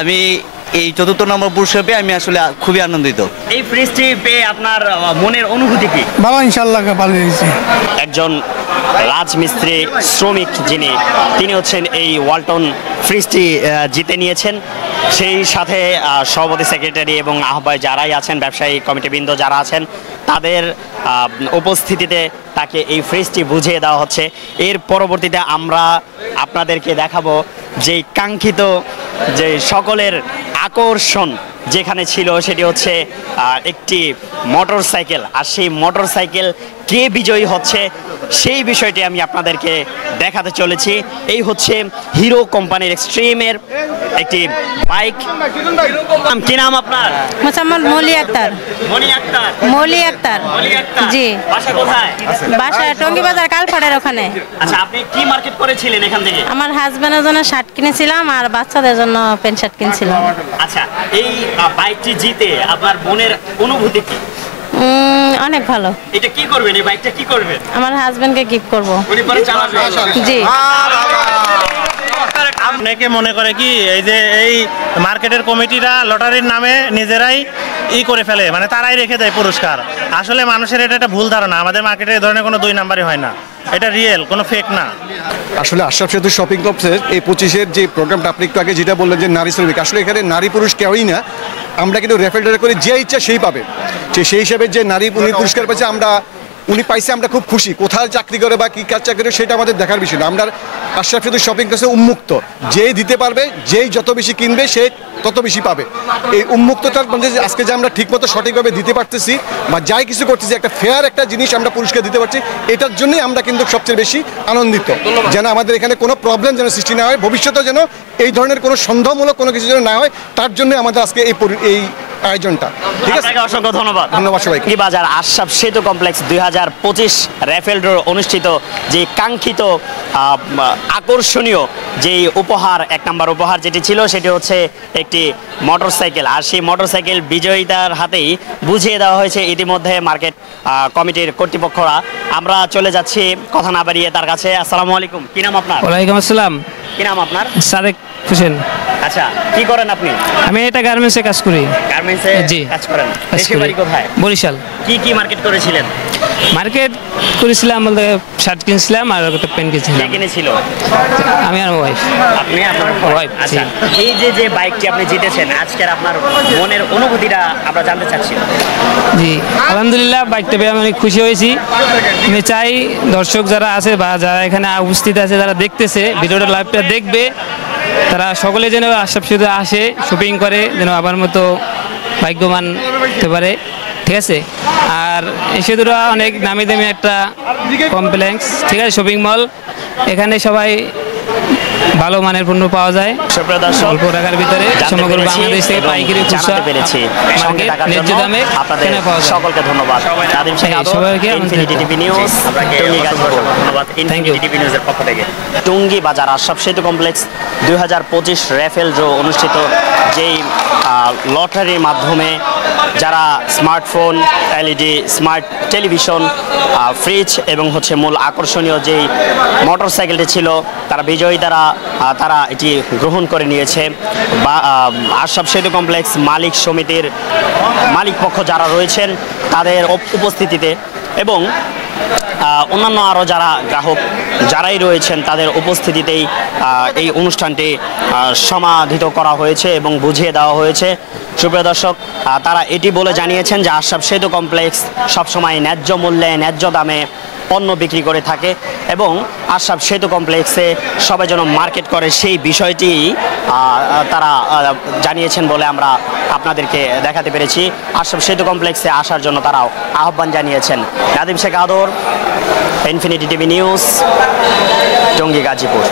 আমি এই ৪র্থ নম্বর পুরস্কার পেয়ে আমি আসলে খুবই আনন্দিত। এই ফ্রিজটি পেয়ে আপনার মনের অনুভূতি কি? ভালো, ইনশাআল্লাহ ভালো হয়েছে। একজন রাজমিস্ত্রি শ্রমিক তিনি হচ্ছেন এই ওয়ালটন ফ্রিজটি জিতে নিয়েছেন। সেই সাথে সভাপতি, সেক্রেটারি এবং আহ্বায়ক যারাই আছেন, ব্যবসায়ী কমিটিবৃন্দ যারা আছেন, তাদের উপস্থিতিতে তাকে এই ফ্রিজটি বুঝিয়ে দেওয়া হচ্ছে। এর পরবর্তীতে আমরা আপনাদেরকে দেখাবো যে কাঙ্ক্ষিত যে সকলের আকর্ষণ যেখানে ছিল সেটি হচ্ছে একটি মোটর সাইকেল। আর সেই মোটর সাইকেল কে বিজয়ী হচ্ছে সেই বিষয়টি আমি আপনাদেরকে দেখাতে চলেছি। এই হচ্ছে হিরো কোম্পানির এক্সট্রিমের একটি বাইক। কি নাম আপনার? মোসাম্মদ মলি আক্তার। মনি আক্তার। মলি আক্তার। জি। বাসা কোথায়? বাসা টঙ্গী বাজার কালপাড়ের ওখানে। আচ্ছা, আপনি কি মার্কেট করেছিলেন এখান থেকে? আমার হাজবেন্ডের জন্য শার্ট কিনেছিলাম আর বাচ্চাদের জন্য প্যান্ট শার্ট কিনছিলাম। আচ্ছা, এই বাইকটি জিতে আপনার মনের অনুভূতি কি? অনেক ভালো। এটা কি করবেন? এই বাইকটা কি করবেন? আমার হাজবেন্ডকে গিফট করব। উনি পরে চালাবে? জি। অনেকে মনে করে কি এই যে এই মার্কেটের কমিটিরা লটারির নামে নিজেরাই করে ফেলে, মানে তারাই রেখে দেয় পুরস্কার। আসলে মানুষের এটা একটা ভুল ধারণা। আমাদের মার্কেটে এই ধরনের কোনো 2 নাম্বারই হয় না। এটা রিয়েল, কোনো ফেক না। আসলে আশরাফ সেতু শপিং কমপ্লেক্সের এই 25-এর যে প্রোগ্রামটা আপনি একটু আগে যেটা বললেন যে নারী শ্রমিক, আসলে এখানে নারী পুরুষ কেউই না। আমরা কিন্তু রেফারেল করে যে ইচ্ছা সেই পাবে। সেই হিসাবে যে নারী উনি পুরস্কার পাচ্ছে, উনি পাইছে, আমরা খুব খুশি। কোথায় চাকরি করে বা কী কাজ চাকরি করে সেটা আমাদের দেখার বিষয় না। আমরা আশরাফ সেতু শপিং কমপ্লেক্সে উন্মুক্ত, যেই দিতে পারবে, যেই যত বেশি কিনবে সে তত বেশি পাবে। এই উন্মুক্ততার মধ্যে আজকে যে আমরা ঠিকমতো সঠিকভাবে দিতে পারতেছি বা যাই কিছু করতেছি, একটা ফেয়ার একটা জিনিস আমরা পুরস্কার দিতে পারছি, এটার জন্যই আমরা কিন্তু সবচেয়ে বেশি আনন্দিত। যেন আমাদের এখানে কোনো প্রবলেম যেন সৃষ্টি না হয়, ভবিষ্যতে যেন এই ধরনের কোনো সন্দেহমূলক কোনো কিছু যেন না হয়, তার জন্য আমাদের আজকে এই আয়োজনটা। ঠিক আছে, অসংখ্য ধন্যবাদ। ধন্যবাদ সবাইকে। বাজার আশরাফ সেতু কমপ্লেক্স 2025 র্যাফেল ড্র অনুষ্ঠিত যে কাঙ্ক্ষিত আকর্ষণীয় যে উপহার, 1 নম্বর উপহার যেটি ছিল সেটি হচ্ছে একটি মোটরসাইকেল। আর সেই মোটরসাইকেল বিজয়ীতার হাতেই বুঝিয়ে দেওয়া হয়েছে ইতিমধ্যে মার্কেট কমিটির কর্তৃপক্ষরা। আমরা চলে যাচ্ছি কথা না বাড়িয়ে তার কাছে। আসসালামু আলাইকুম, কি নাম আপনার? ওয়ালাইকুম আসসালাম। কি নাম আপনার? সাদেক হোসেন। আচ্ছা, কি করেন আপনি? আমি এটা গার্মেন্টসে কাজ করি। গার্মেন্টসে কাজ করেন। দেশের বাড়ি কোথায়? বরিশাল। কি মার্কেট করেছিলেন? মার্কেট করেছিলাম বলতে শার্ট কিনছিলাম আর একটা প্যান্ট কিনছিলাম। কে কিনেছিল? আমি আর ওয়াইফ। আপনি আপনার ওয়াইফ? আচ্ছা, এই যে বাইকটি আপনি জিতেছেন, আজকের আপনার মনের অনুভূতিটা আমরা জানতে চাচ্ছি। জি, আলহামদুলিল্লাহ, বাইকটা পেয়ে আমি অনেক খুশি হয়েছি। আমি চাই দর্শক যারা আছে বা যারা এখানে উপস্থিত আছে, যারা দেখতেছে ভিডিওটা, লাইভটা দেখবে, তারা সকলে যেন আশরাফ সেতু আসে, শপিং করে, যেন আমার মতো ভাগ্যবান হতে পারে। ঠিক আছে। আর এই সেতুটা অনেক নামি দামি একটা কমপ্লেক্স, ঠিক আছে, শপিং মল। এখানে সবাই ভালো মানের পণ্য পাওয়া যায় অল্প টাকার ভিতরে। সমগ্র বাংলাদেশ থেকে পাইকারি খুচরা ন্যায্য দামে পাওয়া যায়। সকলকে ধন্যবাদ। সবাইকে টঙ্গী বাজার আশরাফ সেতু কমপ্লেক্স 2025 র্যাফেল ড্র অনুষ্ঠিত যেই লটারির মাধ্যমে যারা smartphone, LED smart television, fridge এবং হচ্ছে মূল আকর্ষণীয় যেই মোটরসাইকেলটি ছিল, তারা বিজয়ী তারা এটি গ্রহণ করে নিয়েছে। বা আশরাফ সেতু কমপ্লেক্স মালিক সমিতির মালিক পক্ষ যারা রয়েছেন তাদের উপস্থিতিতে এবং অন্যান্য আরও যারা গ্রাহক যারাই রয়েছেন তাদের উপস্থিতিতেই এই অনুষ্ঠানটি সমাধিত করা হয়েছে এবং বুঝিয়ে দেওয়া হয়েছে। সুপ্রিয় দর্শক, তারা এটি বলে জানিয়েছেন যে আশরাফ সেতু কমপ্লেক্স সবসময় ন্যায্য মূল্যে, ন্যায্য দামে পণ্য বিক্রি করে থাকে এবং আশরাফ সেতু কমপ্লেক্সে সবাই যেন মার্কেট করে সেই বিষয়টি তারা জানিয়েছেন বলে আমরা আপনাদেরকে দেখাতে পেরেছি। আশরাফ সেতু কমপ্লেক্সে আসার জন্য তারাও আহ্বান জানিয়েছেন। নাদিম শেখ আদর, infinity TV news, Tongi, Gazipur.